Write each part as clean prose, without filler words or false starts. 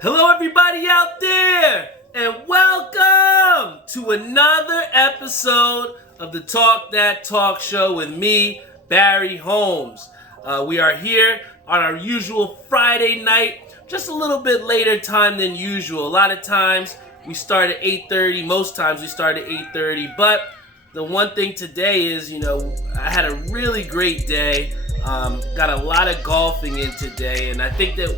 Hello, everybody out there, and welcome to another episode of the Talk That Talk Show with me, Barry Holmes. We are here on our usual Friday night, just a little bit later time than usual. A lot of times we start at 8:30, most times we start at 8:30, but the one thing today is, I had a really great day. Got a lot of golfing in today, and I think that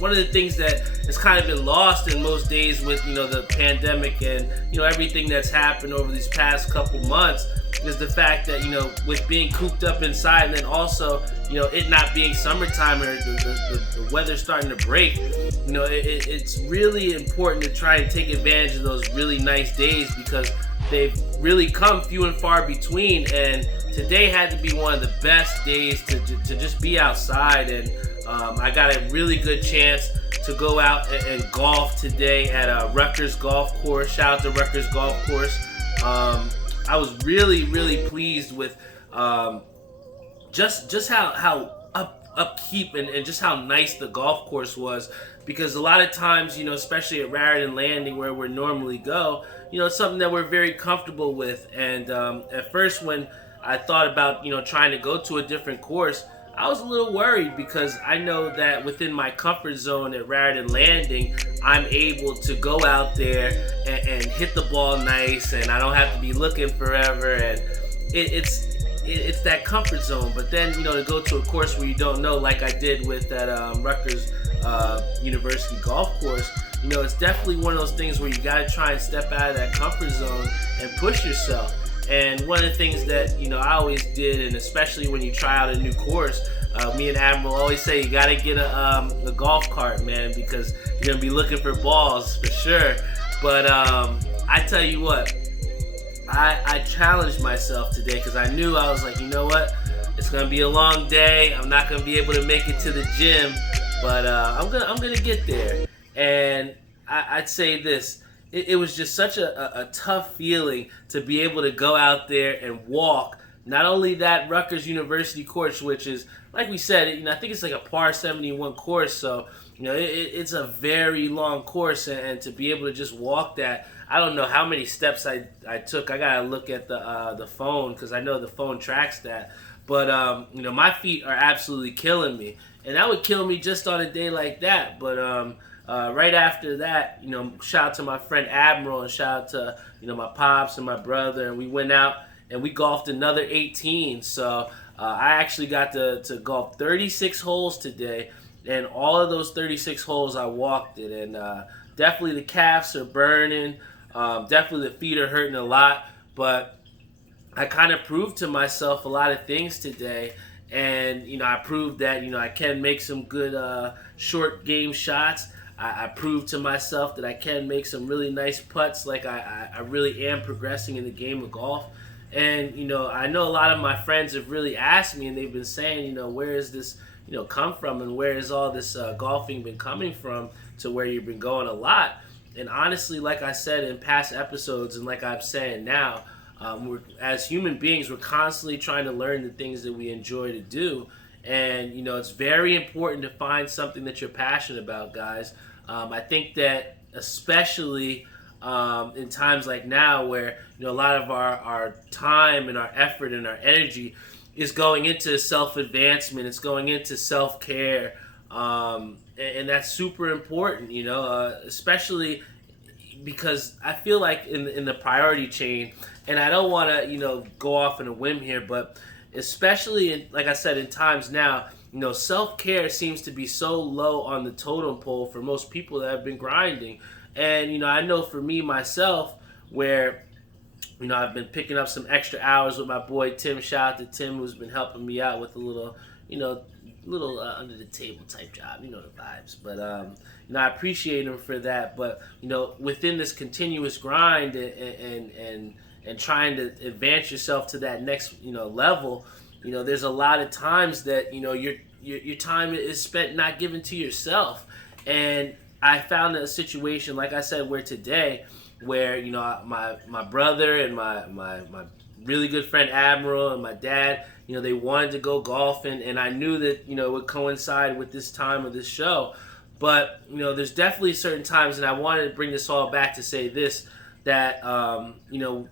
one of the things that has kind of been lost in most days with the pandemic and everything that's happened over these past couple months is the fact that with being cooped up inside, and then also it not being summertime or the weather starting to break, it's really important to try and take advantage of those really nice days, because they've really come few and far between, and today had to be one of the best days to just be outside. And I got a really good chance to go out and golf today at a Rutgers Golf Course. Shout out to Rutgers Golf Course. I was really pleased with just how upkeep and just how nice the golf course was, because a lot of times, especially at Raritan Landing where we normally go, it's something that we're very comfortable with. And at first, when I thought about trying to go to a different course, I was a little worried, because I know that within my comfort zone at Raritan Landing, I'm able to go out there and hit the ball nice, and I don't have to be looking forever, and it's that comfort zone. But then to go to a course where you don't know, like I did with that Rutgers University Golf Course, it's definitely one of those things where you got to try and step out of that comfort zone and push yourself. And one of the things that I always did, and especially when you try out a new course, me and Admiral always say you gotta get a golf cart, man, because you're gonna be looking for balls for sure. But I tell you what, I challenged myself today, because I knew, I was like, you know what, it's gonna be a long day. I'm not gonna be able to make it to the gym, but I'm gonna get there. And I'd say this. It was just such a tough feeling to be able to go out there and walk not only that Rutgers University course, which is, like we said, I think it's like a par 71 course, so it's a very long course, and to be able to just walk that, I don't know how many steps I took. I gotta look at the phone, because I know the phone tracks that, but my feet are absolutely killing me, and that would kill me just on a day like that. But right after that, shout out to my friend Admiral, and shout out to my pops and my brother, and we went out and we golfed another 18. So I actually got to golf 36 holes today, and all of those 36 holes I walked it, and definitely the calves are burning, definitely the feet are hurting a lot, but I kind of proved to myself a lot of things today. And I proved that I can make some good short game shots. I proved to myself that I can make some really nice putts. Like I really am progressing in the game of golf. And I know a lot of my friends have really asked me, and they've been saying, where is this come from, and where has all this golfing been coming from, to where you've been going a lot. And honestly, like I said in past episodes, and like I'm saying now, as human beings, we're constantly trying to learn the things that we enjoy to do. And it's very important to find something that you're passionate about, guys. I think that especially in times like now, where a lot of our time and our effort and our energy is going into self-advancement, it's going into self-care, and that's super important, especially because I feel like in the priority chain, and I don't want to go off on a whim here, but especially like I said, in times now, self-care seems to be so low on the totem pole for most people that have been grinding. And I know for me myself, where I've been picking up some extra hours with my boy Tim. Shout out to Tim, who's been helping me out with a little under the table type job, the vibes. But I appreciate him for that. But within this continuous grind and trying to advance yourself to that next level, there's a lot of times that your time is spent not given to yourself. And I found a situation, like I said, where today, where my brother and my really good friend Admiral and my dad, they wanted to go golfing, and I knew that it would coincide with this time of this show. But, there's definitely certain times, and I wanted to bring this all back to say this, that,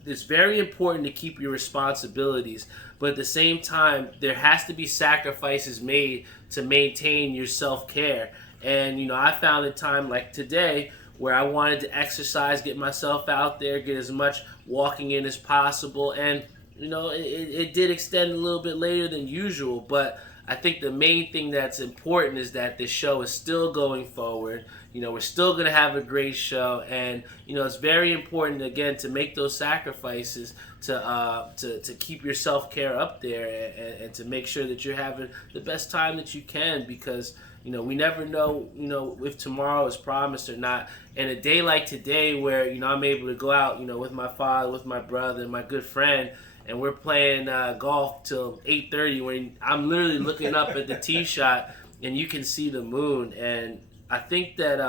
it's very important to keep your responsibilities. But at the same time, there has to be sacrifices made to maintain your self-care. And, I found a time like today where I wanted to exercise, get myself out there, get as much walking in as possible. And, it did extend a little bit later than usual, but I think the main thing that's important is that this show is still going forward. We're still going to have a great show, and it's very important again to make those sacrifices to keep your self-care up there, and to make sure that you're having the best time that you can, because we never know if tomorrow is promised or not. And a day like today where I'm able to go out with my father, with my brother, and my good friend, and we're playing golf till 8:30 when I'm literally looking up at the tee shot and you can see the moon. And I think that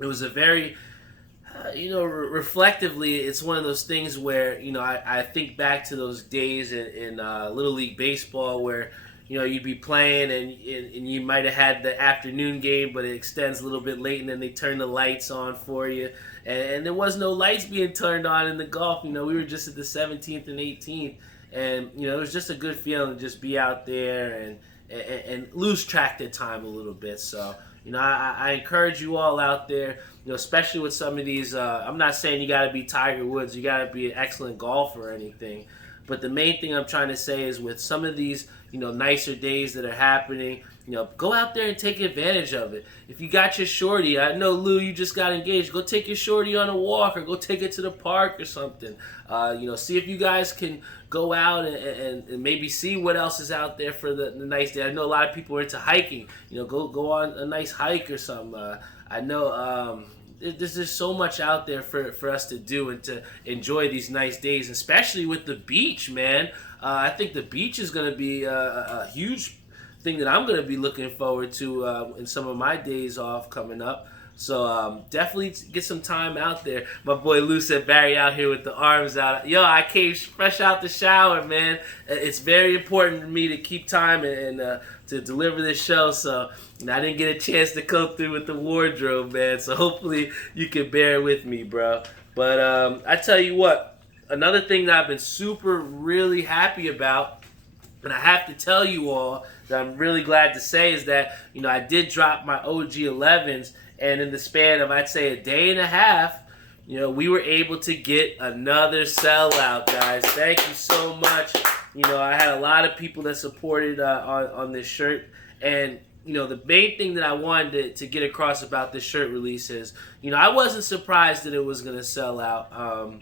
it was a very, reflectively, it's one of those things where, I think back to those days in Little League Baseball where, you'd be playing and you might have had the afternoon game, but it extends a little bit late and then they turn the lights on for you. And there was no lights being turned on in the golf. We were just at the 17th and 18th. And, it was just a good feeling to just be out there and lose track of time a little bit. So, I encourage you all out there, especially with some of these, I'm not saying you got to be Tiger Woods, you got to be an excellent golfer or anything. But the main thing I'm trying to say is with some of these, nicer days that are happening, go out there and take advantage of it. If you got your shorty, I know, Lou, you just got engaged, go take your shorty on a walk or go take it to the park or something. See if you guys can go out and maybe see what else is out there for the nice day. I know a lot of people are into hiking. Go on a nice hike or something. I know there's just so much out there for us to do and to enjoy these nice days, especially with the beach, man. I think the beach is going to be a huge thing that I'm going to be looking forward to in some of my days off coming up. So definitely get some time out there. My boy Lou said Barry out here with the arms out. Yo, I came fresh out the shower, man. It's very important for me to keep time and to deliver this show. So I didn't get a chance to come through with the wardrobe, man. So hopefully you can bear with me, bro. But I tell you what, another thing that I've been really happy about, and I have to tell you all that I'm really glad to say, is that I did drop my OG11s. And in the span of, I'd say, a day and a half, we were able to get another sellout, guys. Thank you so much. I had a lot of people that supported on this shirt. And, the main thing that I wanted to get across about this shirt release is, I wasn't surprised that it was going to sell out.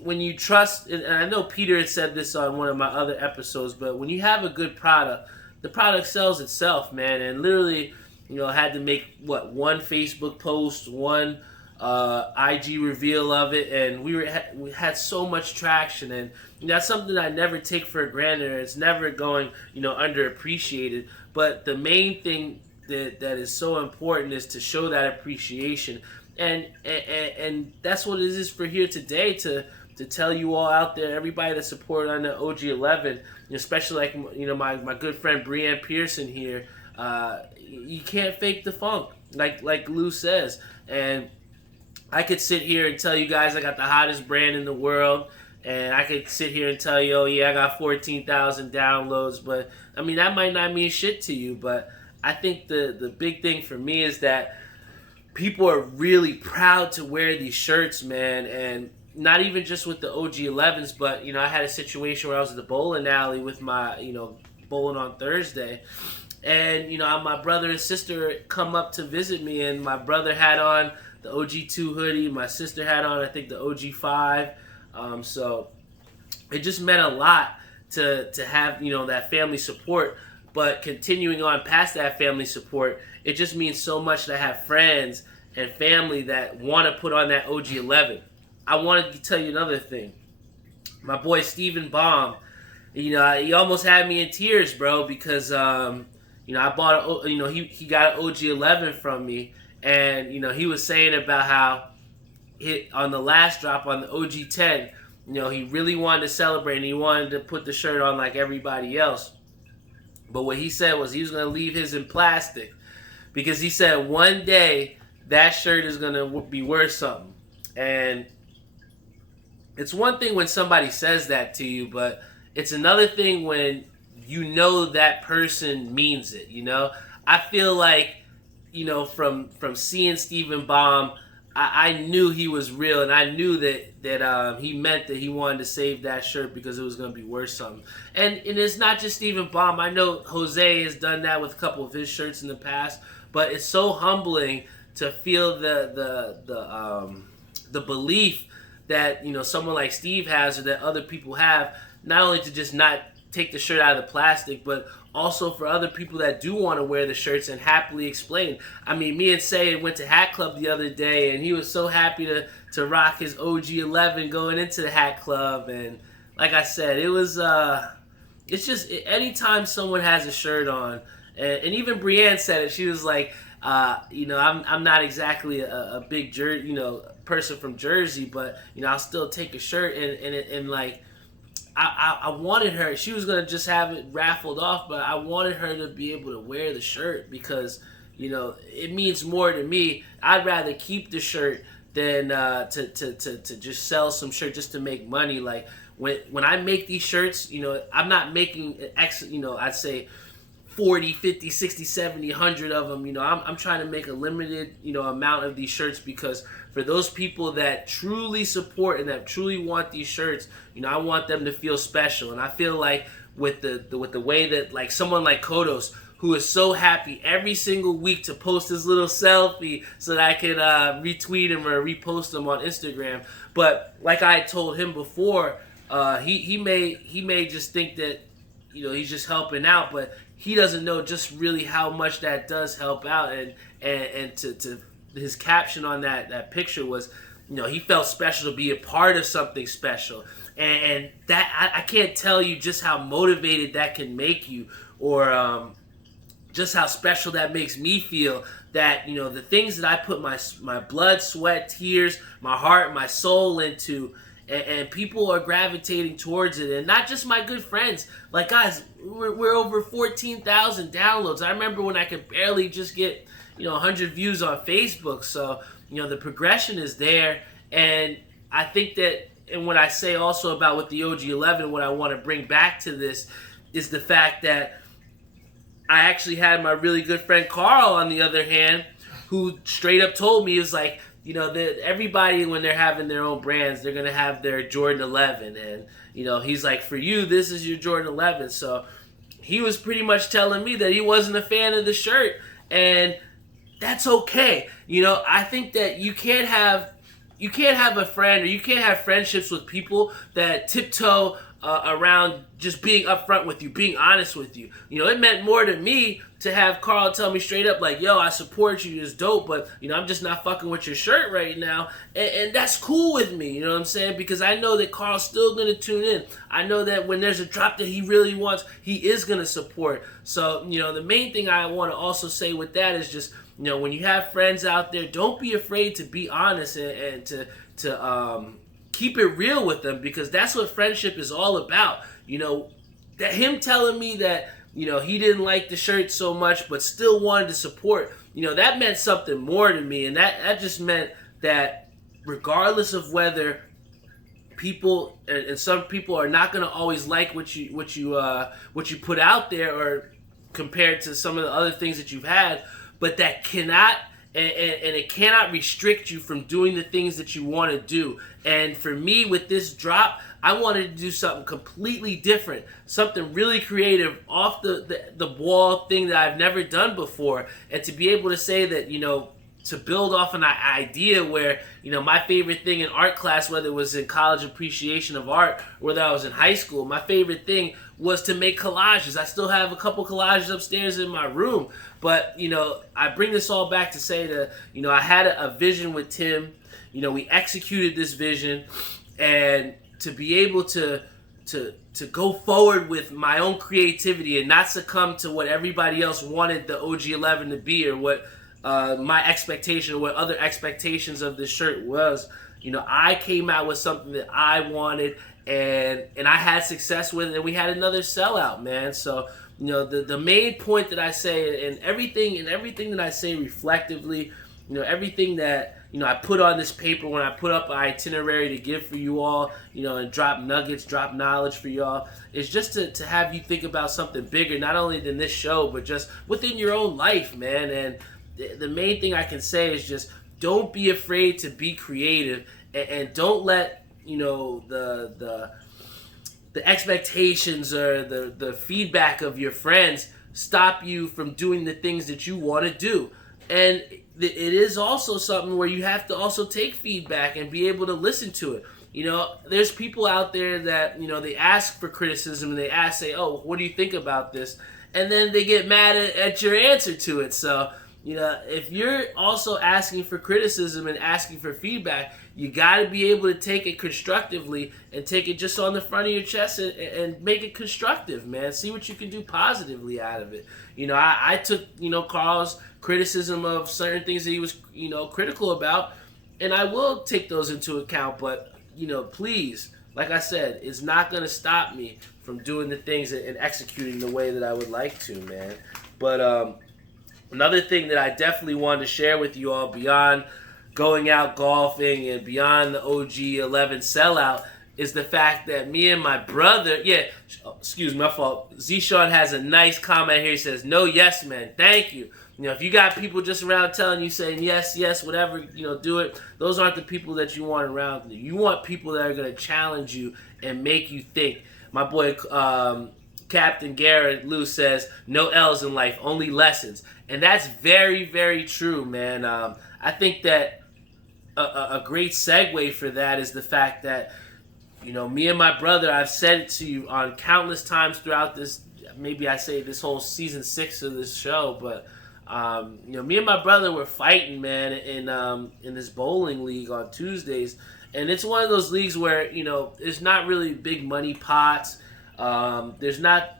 When you trust, and I know Peter had said this on one of my other episodes, but when you have a good product, the product sells itself, man. And literally, had to make, one Facebook post, one IG reveal of it, and we had so much traction, and that's something I never take for granted, and it's never going, underappreciated. But the main thing that is so important is to show that appreciation, and that's what it is for here today, to tell you all out there, everybody that supported on the OG11, especially like my good friend Brianne Pearson here. You can't fake the funk, like Lou says. And I could sit here and tell you guys I got the hottest brand in the world, and I could sit here and tell you, oh yeah, I got 14,000 downloads, but I mean, that might not mean shit to you. But I think the big thing for me is that people are really proud to wear these shirts, man. And not even just with the OG11s, but I had a situation where I was at the bowling alley with my bowling on Thursday. And, my brother and sister come up to visit me, and my brother had on the OG2 hoodie. My sister had on, I think, the OG5. So it just meant a lot to have, that family support. But continuing on past that family support, it just means so much to have friends and family that want to put on that OG11. I wanted to tell you another thing. My boy Stephen Baum, he almost had me in tears, bro, because I bought he got an OG11 from me, and he was saying about how on the last drop on the OG10, he really wanted to celebrate and he wanted to put the shirt on like everybody else. But what he said was he was going to leave his in plastic. because he said one day that shirt is gonna be worth something. And it's one thing when somebody says that to you, but it's another thing when you know that person means it. I feel like, from seeing Stephen Baum, I knew he was real, and I knew that he meant that he wanted to save that shirt because it was going to be worth something. And it's not just Stephen Baum. I know Jose has done that with a couple of his shirts in the past, but it's so humbling to feel the belief that someone like Steve has, or that other people have, not only to just not take the shirt out of the plastic, but also for other people that do want to wear the shirts and happily explain. I mean, me and Say went to Hat Club the other day, and he was so happy to rock his OG11 going into the Hat Club. And like I said, it was it's just anytime someone has a shirt on, and even Brienne said it. She was like, I'm not exactly a big person from Jersey, but I'll still take a shirt, and like, I wanted her. She was gonna just have it raffled off, but I wanted her to be able to wear the shirt because it means more to me. I'd rather keep the shirt than to just sell some shirt just to make money. Like when I make these shirts, I'm not making I'd say 40, 50, 60, 70, 100 of them. I'm trying to make a limited amount of these shirts, because for those people that truly support and that truly want these shirts, I want them to feel special. And I feel like with the way that, like, someone like Kodos, who is so happy every single week to post his little selfie so that I can retweet him or repost him on Instagram. But like I told him before, he may just think that he's just helping out, but he doesn't know just really how much that does help out. And to his caption on that picture was, he felt special to be a part of something special. And that I can't tell you just how motivated that can make you, or just how special that makes me feel, that the things that I put my blood, sweat, tears, my heart, my soul into, and people are gravitating towards it. And not just my good friends. Like, guys, we're over 14,000 downloads. I remember when I could barely just get 100 views on Facebook. So the progression is there. And I think that, and what I say also about with the OG11, what I want to bring back to this is the fact that I actually had my really good friend Carl, on the other hand, who straight up told me, is like, that everybody, when they're having their own brands, they're going to have their Jordan 11. And, he's like, for you, this is your Jordan 11. So he was pretty much telling me that he wasn't a fan of the shirt. And that's okay. I think that you can't have a friend, or you can't have friendships with people that tiptoe around just being upfront with you, being honest with you. It meant more to me to have Carl tell me straight up, like, yo, I support you, it's dope, but, I'm just not fucking with your shirt right now. And that's cool with me, you know what I'm saying? Because I know that Carl's still going to tune in. I know that when there's a drop that he really wants, he is going to support. So, the main thing I want to also say with that is just, when you have friends out there, don't be afraid to be honest and to keep it real with them, because that's what friendship is all about. That him telling me that, he didn't like the shirt so much but still wanted to support, that meant something more to me. And that just meant that regardless of whether people, and some people are not going to always like what you put out there, or compared to some of the other things that you've had, but that cannot and it cannot restrict you from doing the things that you want to do. And for me, with this drop, I wanted to do something completely different, something really creative, off the wall thing that I've never done before. And to be able to say that, to build off an idea where, my favorite thing in art class, whether it was in college appreciation of art, or whether I was in high school, my favorite thing was to make collages. I still have a couple collages upstairs in my room. But, I bring this all back to say that, I had a vision with Tim. We executed this vision, and to be able to go forward with my own creativity and not succumb to what everybody else wanted the OG11 to be, or what my expectation, or what other expectations of this shirt was. I came out with something that I wanted, and I had success with it, and we had another sellout, man. So, the main point that I say, and everything that I say reflectively, everything that I put on this paper when I put up an itinerary to give for you all, and drop nuggets, drop knowledge for y'all, is just to have you think about something bigger, not only than this show, but just within your own life, man. And the main thing I can say is just don't be afraid to be creative, and don't let the expectations or the feedback of your friends stop you from doing the things that you want to do. And it is also something where you have to also take feedback and be able to listen to it. There's people out there that, they ask for criticism, and they say, oh, what do you think about this? And then they get mad at your answer to it. So, if you're also asking for criticism and asking for feedback, you got to be able to take it constructively and take it just on the front of your chest and make it constructive, man. See what you can do positively out of it. I took, Carl's criticism of certain things that he was, critical about, and I will take those into account. But, please, like I said, it's not going to stop me from doing the things and executing the way that I would like to, man. But another thing that I definitely wanted to share with you all beyond going out golfing and beyond the OG11 Sell Out is the fact that me and my brother, excuse me, my fault. Z-Sean has a nice comment here. He says, no, yes, man, thank you. If you got people just around telling you, saying yes, yes, whatever, do it, those aren't the people that you want around you. You want people that are going to challenge you and make you think. My boy, Captain Garrett Lou says, no L's in life, only lessons. And that's very, very true, man. I think that a great segue for that is the fact that, me and my brother, I've said it to you on countless times throughout this, maybe I say this whole season 6 of this show, but, me and my brother were fighting, man, in this bowling league on Tuesdays. And it's one of those leagues where, it's not really big money pots. There's not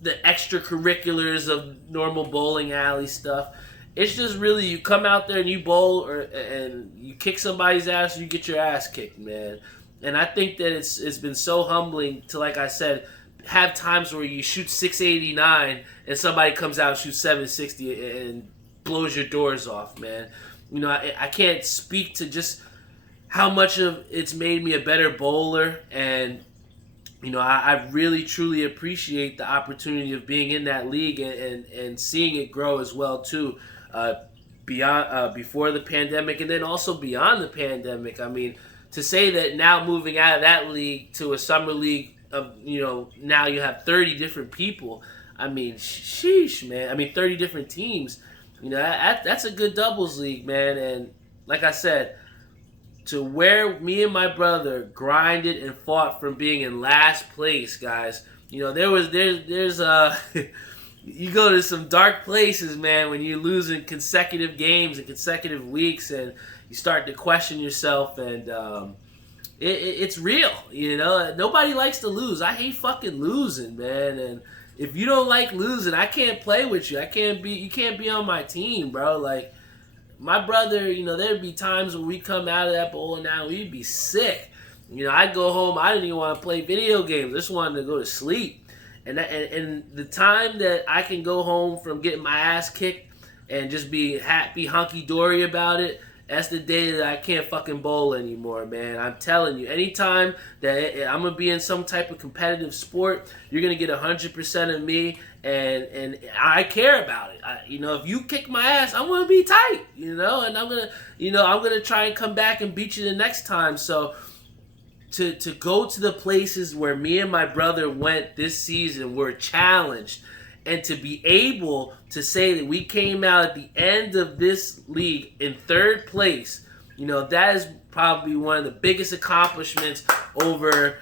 the extracurriculars of normal bowling alley stuff. It's just really you come out there and you bowl and you kick somebody's ass or you get your ass kicked, man. And I think that it's been so humbling to, like I said, have times where you shoot 689 and somebody comes out and shoots 760 and blows your doors off, man. I can't speak to just how much of it's made me a better bowler, and I really truly appreciate the opportunity of being in that league and seeing it grow as well too, before the pandemic and then also beyond the pandemic. I mean, to say that now moving out of that league to a summer league of, now you have 30 different people. I mean, sheesh, man. I mean, 30 different teams. That's a good doubles league, man. And like I said, to where me and my brother grinded and fought from being in last place, guys. There's you go to some dark places, man, when you're losing consecutive games and consecutive weeks, and you start to question yourself, and it's real. Nobody likes to lose. I hate fucking losing, man. And if you don't like losing, I can't play with you. You can't be on my team, bro. Like, my brother, there'd be times when we come out of that bowling alley, we'd be sick. I'd go home, I didn't even want to play video games. I just wanted to go to sleep. And the time that I can go home from getting my ass kicked and just be happy, hunky-dory about it, that's the day that I can't fucking bowl anymore, man. I'm telling you, anytime that I'm going to be in some type of competitive sport, you're going to get 100% of me, and I care about it. If you kick my ass, I'm going to be tight, and I'm going to try and come back and beat you the next time. So to go to the places where me and my brother went this season, were challenged, and to be able to say that we came out at the end of this league in third place, that is probably one of the biggest accomplishments over,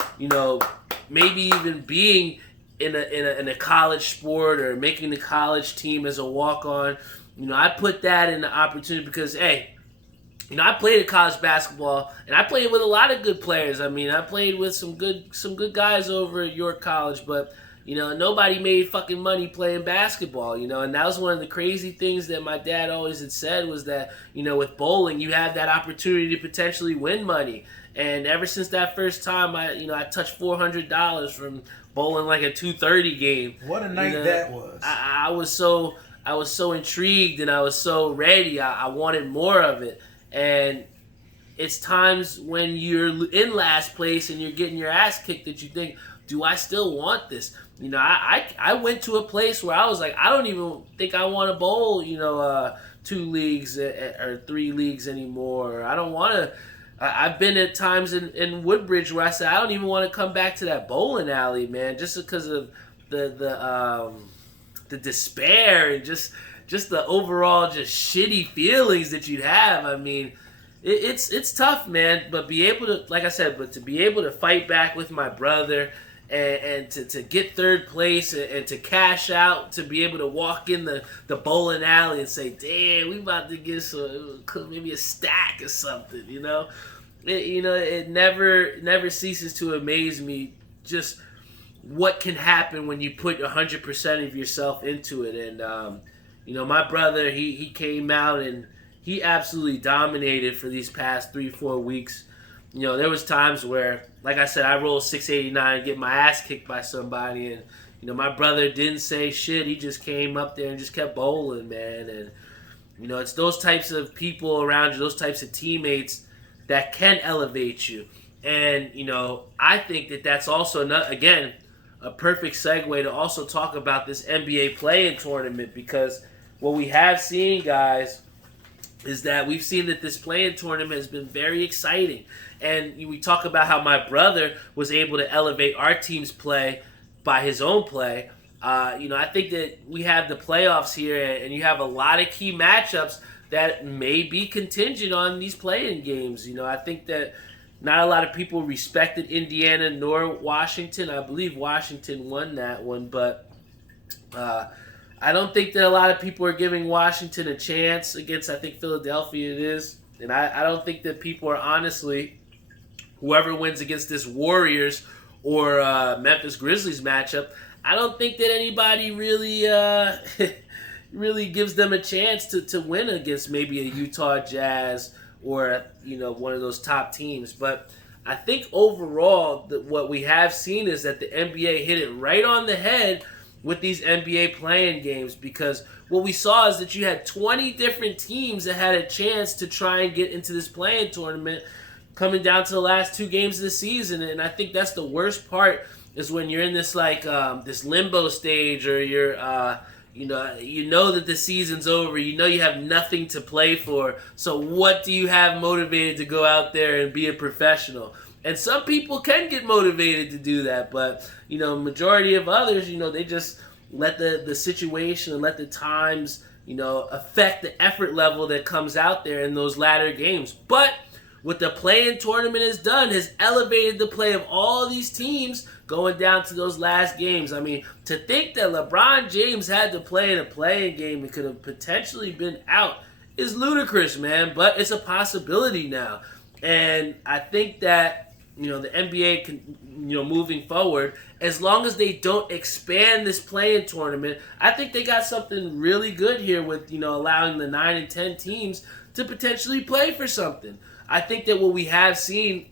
maybe even being in a college sport or making the college team as a walk-on. I put that in the opportunity because, hey, I played at college basketball, and I played with a lot of good players. I mean, I played with some good guys over at York College, but Nobody made fucking money playing basketball, and that was one of the crazy things that my dad always had said was that, with bowling, you have that opportunity to potentially win money. And ever since that first time, I touched $400 from bowling like a 230 game. What a night that was. I was so intrigued and I was so ready. I wanted more of it. And it's times when you're in last place and you're getting your ass kicked that you think, do I still want this? I went to a place where I was like, I don't even think I want to bowl, 2 leagues or 3 leagues anymore. I don't want to. I've been at times in Woodbridge where I said, I don't even want to come back to that bowling alley, man, just because of the despair and just the overall just shitty feelings that you'd have. I mean, it's tough, man, but be able to fight back with my brother and to get third place and to cash out, to be able to walk in the bowling alley and say, damn, we about to get maybe a stack or something, It never ceases to amaze me just what can happen when you put 100% of yourself into it. And, my brother, he came out and he absolutely dominated for these past 3-4 weeks. There was times where, like I said, I rolled 689 and get my ass kicked by somebody, and my brother didn't say shit. He just came up there and just kept bowling, man. And it's those types of people around you, those types of teammates that can elevate you. And I think that that's also again a perfect segue to also talk about this NBA play-in tournament, because what we have seen, guys, is that we've seen that this play-in tournament has been very exciting. And we talk about how my brother was able to elevate our team's play by his own play. I think that we have the playoffs here, and you have a lot of key matchups that may be contingent on these play-in games. I think that not a lot of people respected Indiana nor Washington. I believe Washington won that one, but I don't think that a lot of people are giving Washington a chance against, I think, Philadelphia it is. And I don't think that people are honestly, whoever wins against this Warriors or Memphis Grizzlies matchup, I don't think that anybody really really gives them a chance to win against maybe a Utah Jazz or one of those top teams. But I think overall that what we have seen is that the NBA hit it right on the head with these NBA play-in games, because what we saw is that you had 20 different teams that had a chance to try and get into this play-in tournament coming down to the last 2 games of the season. And I think that's the worst part, is when you're in this this limbo stage, or you're that the season's over, you have nothing to play for. So what do you have motivated to go out there and be a professional? And some people can get motivated to do that, but majority of others, they just let the situation and let the times, affect the effort level that comes out there in those latter games. But what the play-in tournament has done has elevated the play of all these teams going down to those last games. I mean, to think that LeBron James had to play in a play-in game and could have potentially been out is ludicrous, man. But it's a possibility now. And I think that, the NBA can, moving forward, as long as they don't expand this play-in tournament, I think they got something really good here with, allowing the 9 and 10 teams to potentially play for something. I think that what we have seen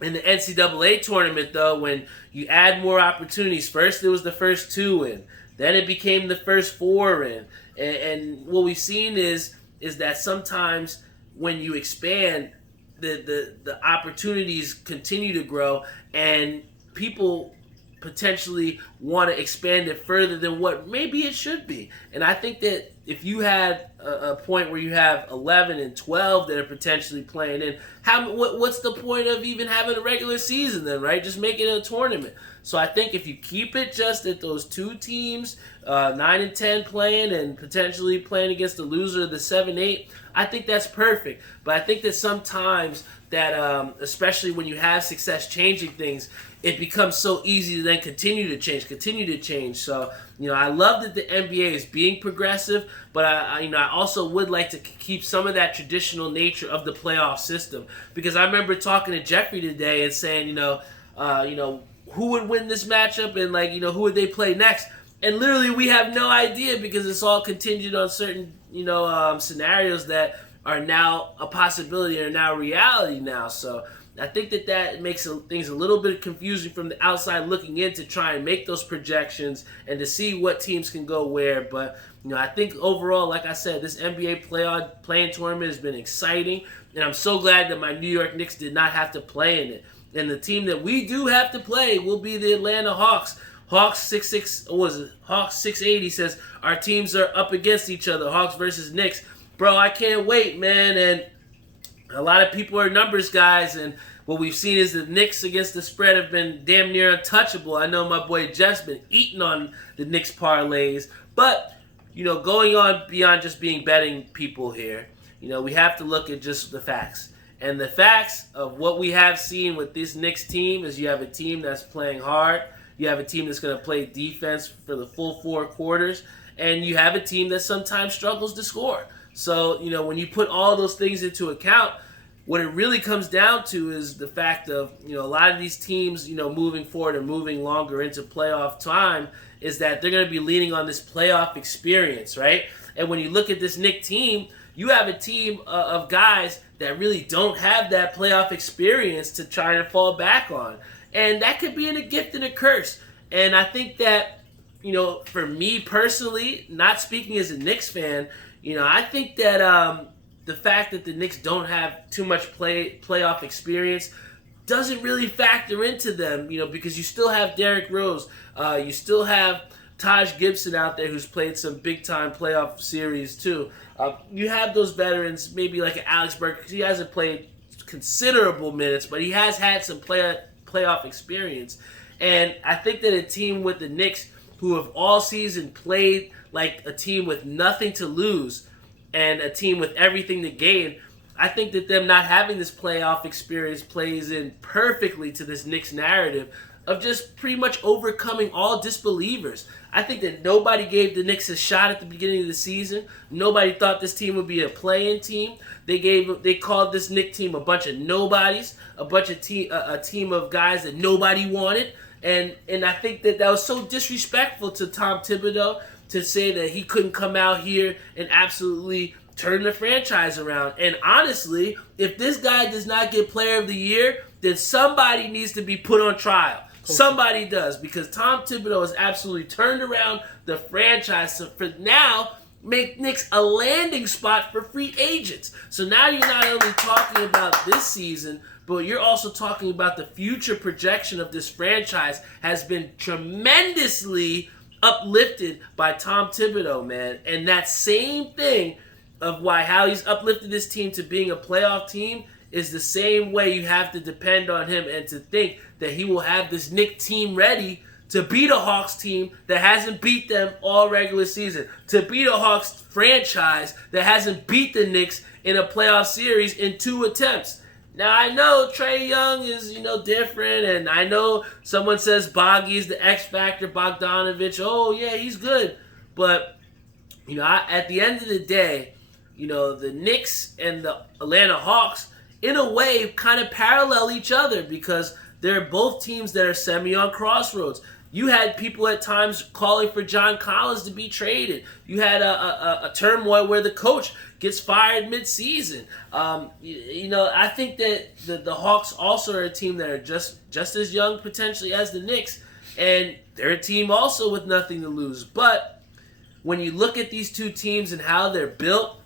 in the NCAA tournament, though, when you add more opportunities, first it was the first 2 in, then it became the first 4 in, and what we've seen is that sometimes when you expand, the opportunities continue to grow, and people potentially want to expand it further than what maybe it should be. And I think that if you had a point where you have 11 and 12 that are potentially playing in, what's the point of even having a regular season then, right? Just make it a tournament. So I think if you keep it just at those 2 teams, 9 and 10 playing and potentially playing against the loser of the 7-8, I think that's perfect. But I think that sometimes that, especially when you have success changing things, it becomes so easy to then continue to change. So, I love that the NBA is being progressive, but I also would like to keep some of that traditional nature of the playoff system, because I remember talking to Jeffrey today and saying, who would win this matchup and like, who would they play next. And literally we have no idea because it's all contingent on certain, scenarios that are now a possibility or now reality now. So I think that makes things a little bit confusing from the outside looking in to try and make those projections and to see what teams can go where. But, I think overall, like I said, this NBA playing tournament has been exciting. And I'm so glad that my New York Knicks did not have to play in it. And the team that we do have to play will be the Atlanta Hawks. Hawks 680 says our teams are up against each other. Hawks versus Knicks. Bro, I can't wait, man. And a lot of people are numbers guys, and what we've seen is the Knicks against the spread have been damn near untouchable. I know my boy Jeff's been eating on the Knicks parlays, but going on beyond just being betting people here, we have to look at just the facts. And the facts of what we have seen with this Knicks team is you have a team that's playing hard. You have a team that's going to play defense for the full 4 quarters. And you have a team that sometimes struggles to score. So, when you put all those things into account, what it really comes down to is the fact of, a lot of these teams, moving forward and moving longer into playoff time is that they're going to be leaning on this playoff experience, right? And when you look at this Knicks team, you have a team of guys that really don't have that playoff experience to try to fall back on. And that could be a gift and a curse. And I think that, for me personally, not speaking as a Knicks fan, I think that the fact that the Knicks don't have too much playoff experience doesn't really factor into them, because you still have Derrick Rose. You still have Taj Gibson out there who's played some big-time playoff series too. You have those veterans, maybe like Alex Burke, because he hasn't played considerable minutes, but he has had some playoff experience. And I think that a team with the Knicks who have all season played like a team with nothing to lose and a team with everything to gain, I think that them not having this playoff experience plays in perfectly to this Knicks narrative of just pretty much overcoming all disbelievers. I think that nobody gave the Knicks a shot at the beginning of the season. Nobody thought this team would be a play-in team. They called this Knicks team a bunch of nobodies, a team of guys that nobody wanted. And I think that was so disrespectful to Tom Thibodeau to say that he couldn't come out here and absolutely turn the franchise around. And honestly, if this guy does not get Player of the Year, then somebody needs to be put on trial. Somebody does, because Tom Thibodeau has absolutely turned around the franchise to, for now, make Knicks a landing spot for free agents. So now you're not only talking about this season, but you're also talking about the future projection of this franchise has been tremendously uplifted by Tom Thibodeau, man. And that same thing of how he's uplifted this team to being a playoff team is the same way you have to depend on him and to think that he will have this Knicks team ready to beat a Hawks team that hasn't beat them all regular season, to beat a Hawks franchise that hasn't beat the Knicks in a playoff series in 2 attempts. Now, I know Trae Young is, different, and I know someone says Bogey's the X Factor, Bogdanovich, oh, yeah, he's good. But, at the end of the day, the Knicks and the Atlanta Hawks, in a way, kind of parallel each other because they're both teams that are semi on crossroads. You had people at times calling for John Collins to be traded. You had a turmoil where the coach gets fired mid-season. I think that the Hawks also are a team that are just as young potentially as the Knicks, and they're a team also with nothing to lose. But when you look at these two teams and how they're built,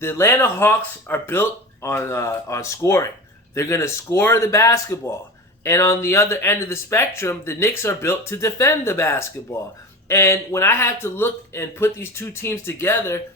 the Atlanta Hawks are built on scoring. They're going to score the basketball. And on the other end of the spectrum, the Knicks are built to defend the basketball. And when I have to look and put these two teams together,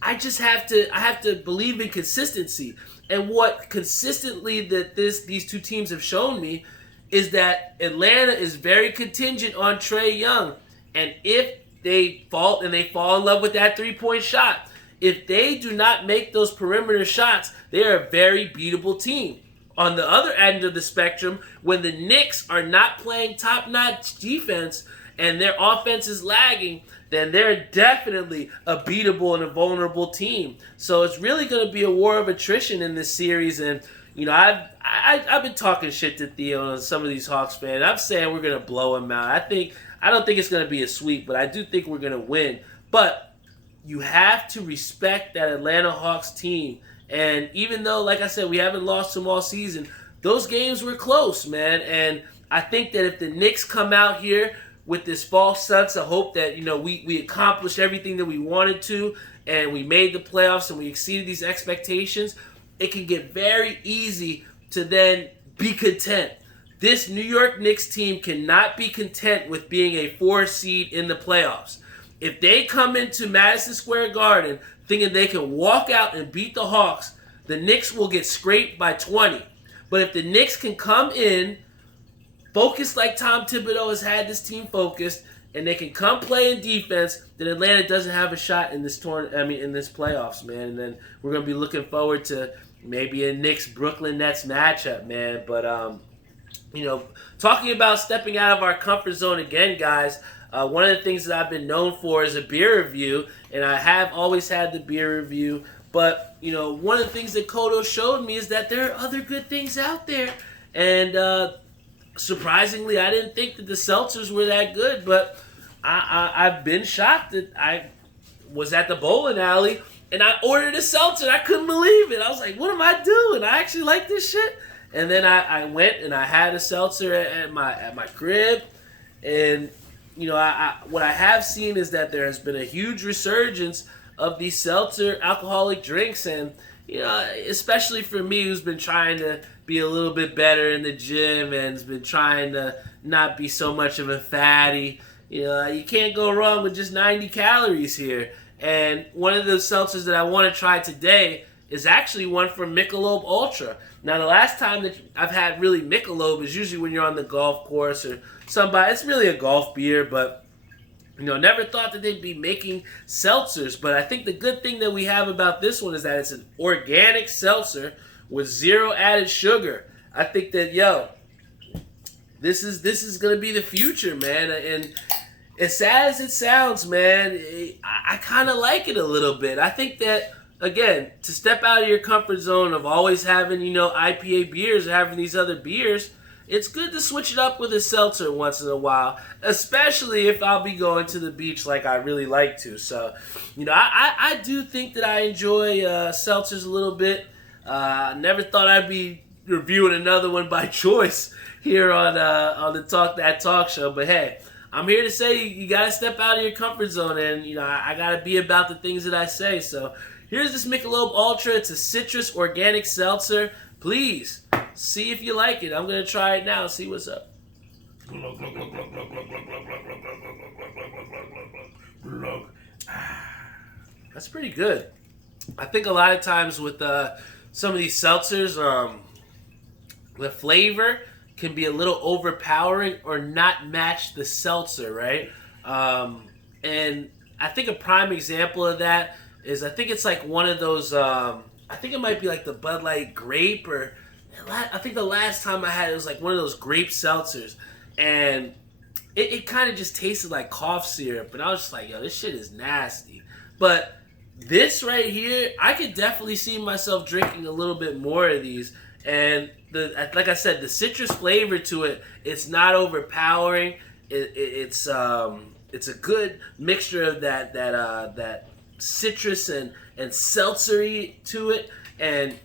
I have to believe in consistency. And what consistently that these two teams have shown me is that Atlanta is very contingent on Trae Young. And if they fall in love with that three-point shot, if they do not make those perimeter shots, they are a very beatable team. On the other end of the spectrum, when the Knicks are not playing top-notch defense and their offense is lagging, then they're definitely a beatable and a vulnerable team. So it's really going to be a war of attrition in this series. And, I've been talking shit to Theo and some of these Hawks fans. I'm saying we're gonna blow him out. I don't think it's gonna be a sweep, but I do think we're gonna win. But you have to respect that Atlanta Hawks team. And even though, like I said, we haven't lost them all season, those games were close, man. And I think that if the Knicks come out here with this false sense of hope that, we accomplished everything that we wanted to and we made the playoffs and we exceeded these expectations, it can get very easy to then be content. This New York Knicks team cannot be content with being a 4 seed in the playoffs. If they come into Madison Square Garden thinking they can walk out and beat the Hawks, the Knicks will get scraped by 20. But if the Knicks can come in, focused like Tom Thibodeau has had this team focused, and they can come play in defense, then Atlanta doesn't have a shot in this in this playoffs, man. And then we're gonna be looking forward to maybe a Knicks Brooklyn Nets matchup, man. But talking about stepping out of our comfort zone again, guys. One of the things that I've been known for is a beer review, and I have always had the beer review. But, one of the things that Kodo showed me is that there are other good things out there. And surprisingly, I didn't think that the seltzers were that good, but I've been shocked that I was at the bowling alley and I ordered a seltzer. I couldn't believe it. I was like, what am I doing? I actually like this shit. And then I went and I had a seltzer at my crib, and what I have seen is that there has been a huge resurgence of these seltzer alcoholic drinks, and especially for me, who's been trying to be a little bit better in the gym and has been trying to not be so much of a fatty. You can't go wrong with just 90 calories here. And one of the seltzers that I want to try today is actually one from Michelob Ultra. Now, the last time that I've had really Michelob is usually when you're on the golf course or somebody. It's really a golf beer, but never thought that they'd be making seltzers. But I think the good thing that we have about this one is that it's an organic seltzer with 0 added sugar. I think that this is gonna be the future, man. And as sad as it sounds, man, I kind of like it a little bit. I think that, again, to step out of your comfort zone of always having, IPA beers or having these other beers, it's good to switch it up with a seltzer once in a while, especially if I'll be going to the beach like I really like to. So, I do think that I enjoy seltzers a little bit. Never thought I'd be reviewing another one by choice here on the Talk That Talk show, but hey, I'm here to say you got to step out of your comfort zone, and I got to be about the things that I say. So here's this Michelob Ultra. It's a citrus organic seltzer. Please see if you like it. I'm gonna try it now. See what's up. That's pretty good. I think a lot of times with some of these seltzers, the flavor can be a little overpowering or not match the seltzer, right? And I think a prime example of that is, I think it's like one of those, I think it might be like the Bud Light grape, or I think the last time I had it was like one of those grape seltzers, and it kind of just tasted like cough syrup, and I was just like, this shit is nasty. But this right here, I could definitely see myself drinking a little bit more of these. And like I said, the citrus flavor to it, it's not overpowering. It's a good mixture of that citrus and seltzery to it. And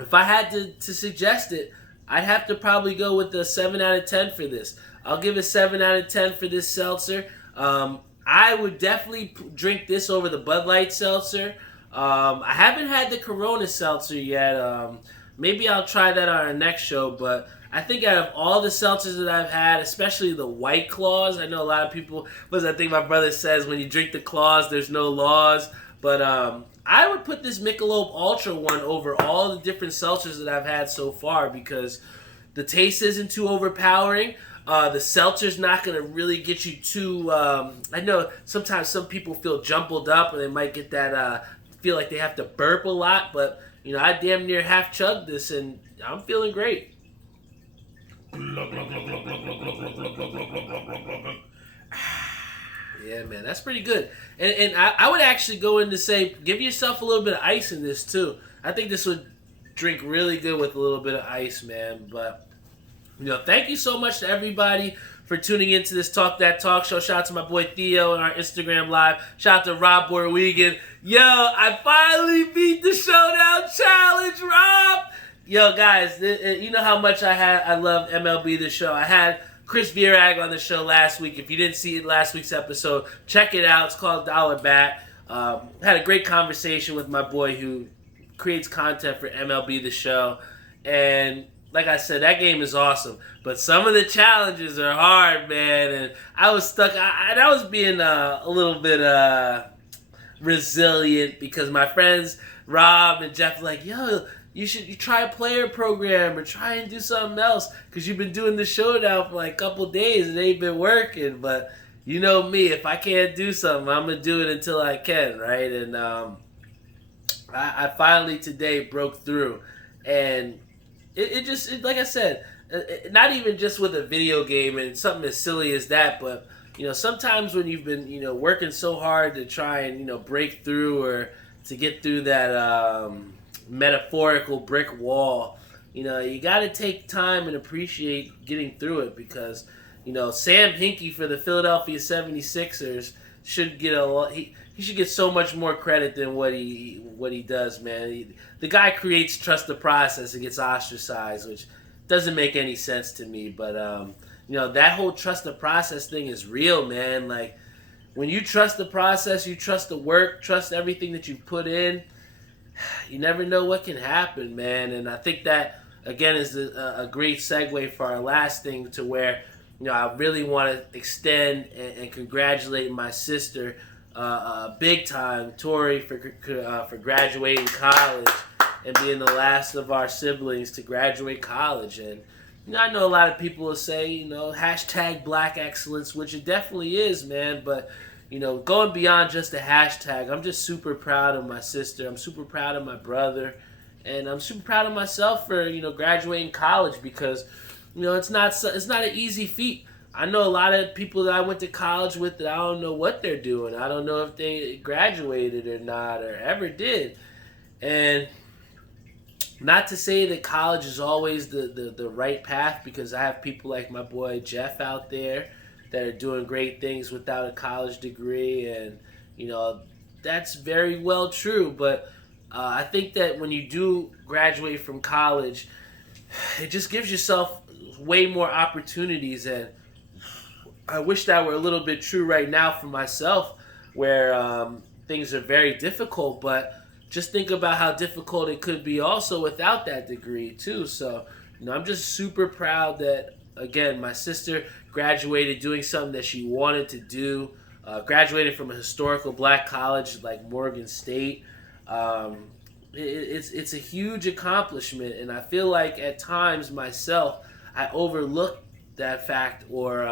if I had to suggest it, I'd have to probably go with the 7 out of 10 for this. I'll give it 7 out of 10 for this seltzer. I would definitely drink this over the Bud Light seltzer. I haven't had the Corona seltzer yet. Maybe I'll try that on our next show, but I think out of all the seltzers that I've had, especially the White Claws, I know a lot of people, I think my brother says, when you drink the claws, there's no laws. But I would put this Michelob Ultra one over all the different seltzers that I've had so far, because the taste isn't too overpowering. The seltzer's not going to really get you too... I know sometimes some people feel jumbled up and they might get that... feel like they have to burp a lot, but I damn near half chugged this and I'm feeling great. Yeah, man, that's pretty good. And I would actually go in to say, give yourself a little bit of ice in this too. I think this would drink really good with a little bit of ice, man. But thank you so much to everybody for tuning into this Talk That Talk show. Shout out to my boy Theo on our Instagram live. Shout out to Rob Borwegan. Yo, I finally beat the Showdown Challenge, Rob. Yo, guys, you know how much I love MLB The Show. I had Chris Bierag on the show last week. If you didn't see it last week's episode, check it out. It's called Dollar Bat. Had a great conversation with my boy who creates content for MLB The Show. And like I said, that game is awesome. But some of the challenges are hard, man. And I was stuck. I was being a little bit resilient because my friends Rob and Jeff were like, yo, you try a player program or try and do something else because you've been doing the Showdown for like a couple days and it ain't been working. But you know me, if I can't do something, I'm going to do it until I can, right? And I finally today broke through. And it just, like I said, not even just with a video game and something as silly as that, but, sometimes when you've been, working so hard to try and, break through or to get through that metaphorical brick wall, you got to take time and appreciate getting through it because, Sam Hinkie for the Philadelphia 76ers should get a lot. He should get so much more credit than what he does, man. The guy creates trust the process and gets ostracized, which doesn't make any sense to me. But that whole trust the process thing is real, man. Like when you trust the process, you trust the work, trust everything that you put in. You never know what can happen, man. And I think that again is a great segue for our last thing to where. I really want to extend and congratulate my sister big time, Tori, for graduating college and being the last of our siblings to graduate college. And I know a lot of people will say, hashtag Black Excellence, which it definitely is, man. But, going beyond just a hashtag, I'm just super proud of my sister. I'm super proud of my brother. And I'm super proud of myself for, graduating college because it's not an easy feat. I know a lot of people that I went to college with that I don't know what they're doing. I don't know if they graduated or not or ever did. And not to say that college is always the right path because I have people like my boy Jeff out there that are doing great things without a college degree. And, that's very well true. But I think that when you do graduate from college, it just gives yourself way more opportunities, and I wish that were a little bit true right now for myself where things are very difficult, but just think about how difficult it could be also without that degree too. So I'm just super proud that again my sister graduated doing something that she wanted to do, graduated from a historical black college like Morgan State. It's a huge accomplishment, and I feel like at times myself I overlook that fact, or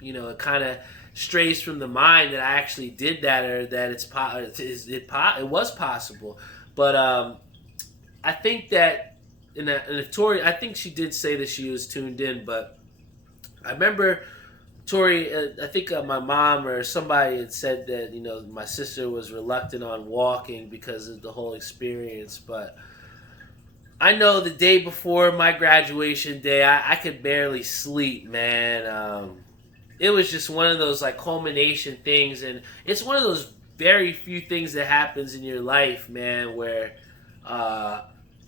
it kind of strays from the mind that I actually did that, or that it was possible. But I think that if Tori, I think she did say that she was tuned in, but I remember Tori, I think my mom or somebody had said that my sister was reluctant on walking because of the whole experience, but I know the day before my graduation day, I could barely sleep, man. It was just one of those like culmination things, and it's one of those very few things that happens in your life, man, where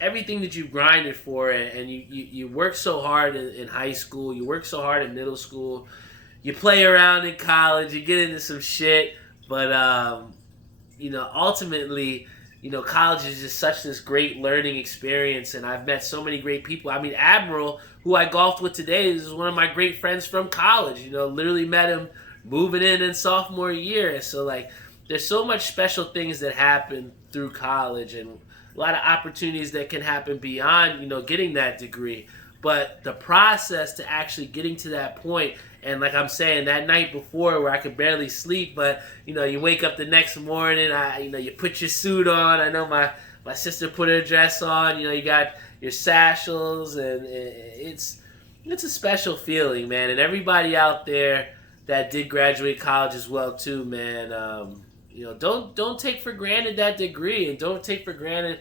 everything that you've grinded for and you work so hard in high school, you work so hard in middle school, you play around in college, you get into some shit, but ultimately, college is just such this great learning experience, and I've met so many great people. I mean, Admiral, who I golfed with today, is one of my great friends from college. Literally met him moving in sophomore year. And so, there's so much special things that happen through college and a lot of opportunities that can happen beyond, getting that degree. But the process to actually getting to that point, and like I'm saying, that night before where I could barely sleep, but you wake up the next morning, you put your suit on. I know my sister put her dress on. You got your satchels, and it's a special feeling, man. And everybody out there that did graduate college as well too, man. Don't take for granted that degree, and don't take for granted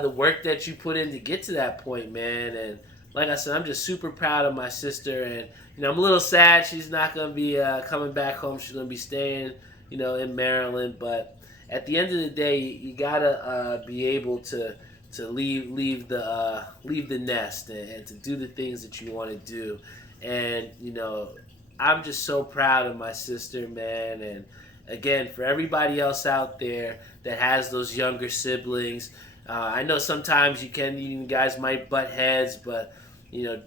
the work that you put in to get to that point, man. And like I said, I'm just super proud of my sister, and I'm a little sad she's not gonna be coming back home. She's gonna be staying, in Maryland. But at the end of the day, you gotta be able to leave the nest and to do the things that you want to do. And I'm just so proud of my sister, man. And again, for everybody else out there that has those younger siblings, I know sometimes you guys might butt heads, but your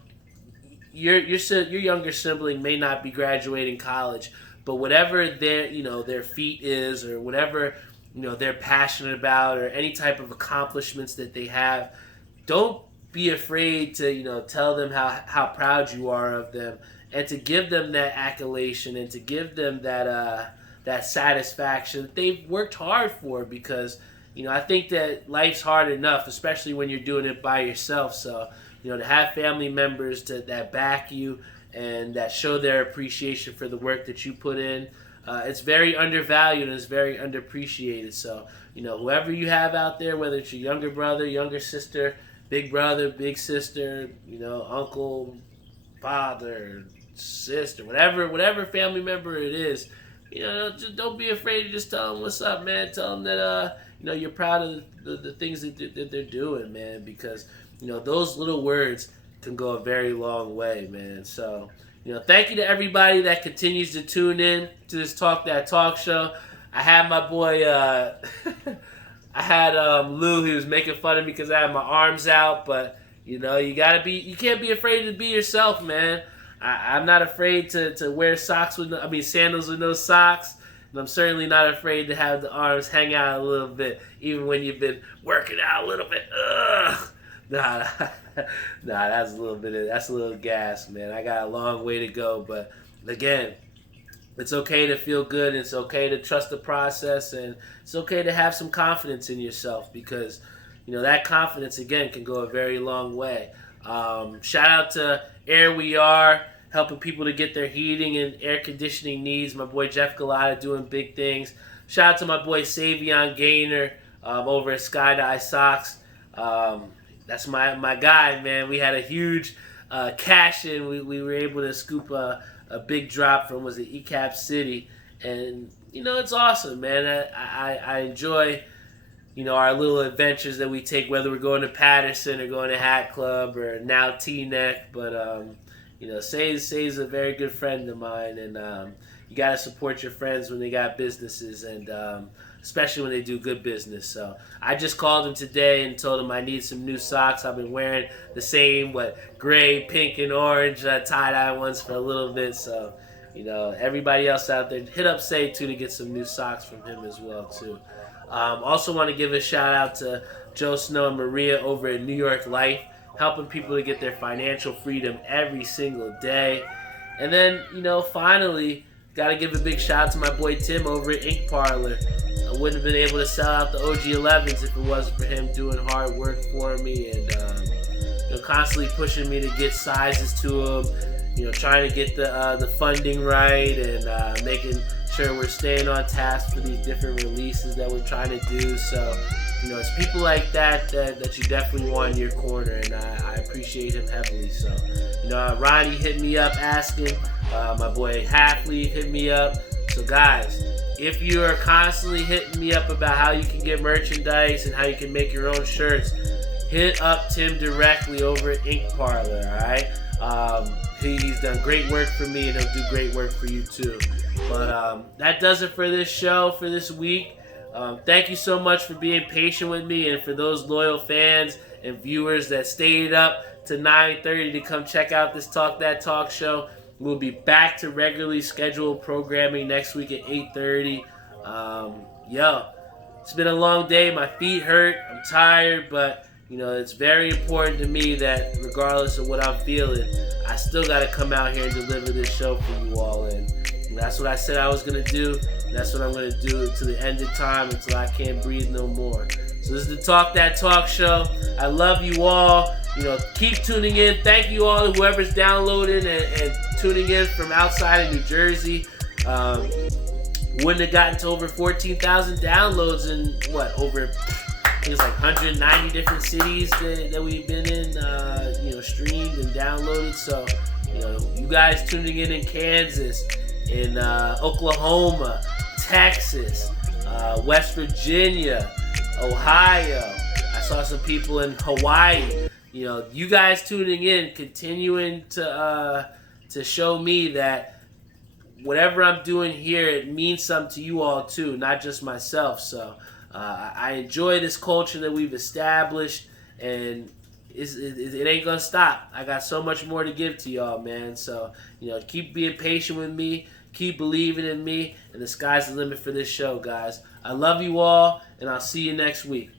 younger sibling may not be graduating college, but whatever their feat is, or whatever they're passionate about, or any type of accomplishments that they have, don't be afraid to tell them how proud you are of them, and to give them that accolation, and to give them that satisfaction that they've worked hard for. Because I think that life's hard enough, especially when you're doing it by yourself. So to have family members that back you and that show their appreciation for the work that you put in, it's very undervalued and it's very underappreciated. So whoever you have out there, whether it's your younger brother, younger sister, big brother, big sister, uncle, father, sister, whatever family member it is, just don't be afraid to just tell them what's up, man. Tell them that you're proud of the things that they're doing, man, because those little words can go a very long way, man. So thank you to everybody that continues to tune in to this Talk That Talk show. I had my boy I had Lou. He was making fun of me because I had my arms out, but you can't be afraid to be yourself, man. I'm not afraid to wear sandals with no socks, and I'm certainly not afraid to have the arms hang out a little bit, even when you've been working out a little bit. Ugh. Nah, that's a little gas, man. I got a long way to go, but again, it's okay to feel good. It's okay to trust the process, and it's okay to have some confidence in yourself, because that confidence again can go a very long way. Shout out to Air We Are, helping people to get their heating and air conditioning needs. My boy Jeff Galata doing big things. Shout out to my boy Savion Gaynor over at Skydye Socks. That's my guy, man. We had a huge cash in. We were able to scoop a big drop from, was it ECAP City? And, it's awesome, man. I enjoy, our little adventures that we take, whether we're going to Patterson or going to Hat Club or now T-Neck. But, Say's a very good friend of mine, and you got to support your friends when they got businesses, and especially when they do good business. So I just called him today and told him I need some new socks. I've been wearing the same, gray, pink, and orange tie-dye ones for a little bit. So, everybody else out there, hit up Say, too, to get some new socks from him as well, too. Also want to give a shout-out to Joe Snow and Maria over at New York Life, helping people to get their financial freedom every single day. And then, finally, got to give a big shout out to my boy Tim over at Ink Parlor. I wouldn't have been able to sell out the OG11s if it wasn't for him doing hard work for me, and constantly pushing me to get sizes to him, trying to get the funding right, and making sure we're staying on task for these different releases that we're trying to do. So, it's people like that you definitely want in your corner, and I appreciate him heavily. So, Ronnie hit me up asking, my boy Halfley hit me up. So guys, if you are constantly hitting me up about how you can get merchandise and how you can make your own shirts, hit up Tim directly over at Ink Parlor, alright? He's done great work for me, and he'll do great work for you too. But that does it for this show, for this week. Thank you so much for being patient with me, and for those loyal fans and viewers that stayed up to 9:30 to come check out this Talk That Talk show. We'll be back to regularly scheduled programming next week at 8:30. It's been a long day. My feet hurt. I'm tired, but it's very important to me that regardless of what I'm feeling, I still got to come out here and deliver this show for you all. And that's what I said I was going to do. And that's what I'm going to do to the end of time, until I can't breathe no more. So this is the Talk That Talk show. I love you all. Keep tuning in. Thank you all, whoever's downloading and tuning in from outside of New Jersey. Wouldn't have gotten to over 14,000 downloads in over There's like 190 different cities that we've been in, streamed and downloaded. So, you guys tuning in Kansas, in Oklahoma, Texas, West Virginia, Ohio. I saw some people in Hawaii. You guys tuning in, continuing to show me that whatever I'm doing here, it means something to you all too, not just myself. So I enjoy this culture that we've established, and it ain't gonna stop. I got so much more to give to y'all, man. So keep being patient with me, keep believing in me, and the sky's the limit for this show, guys. I love you all, and I'll see you next week.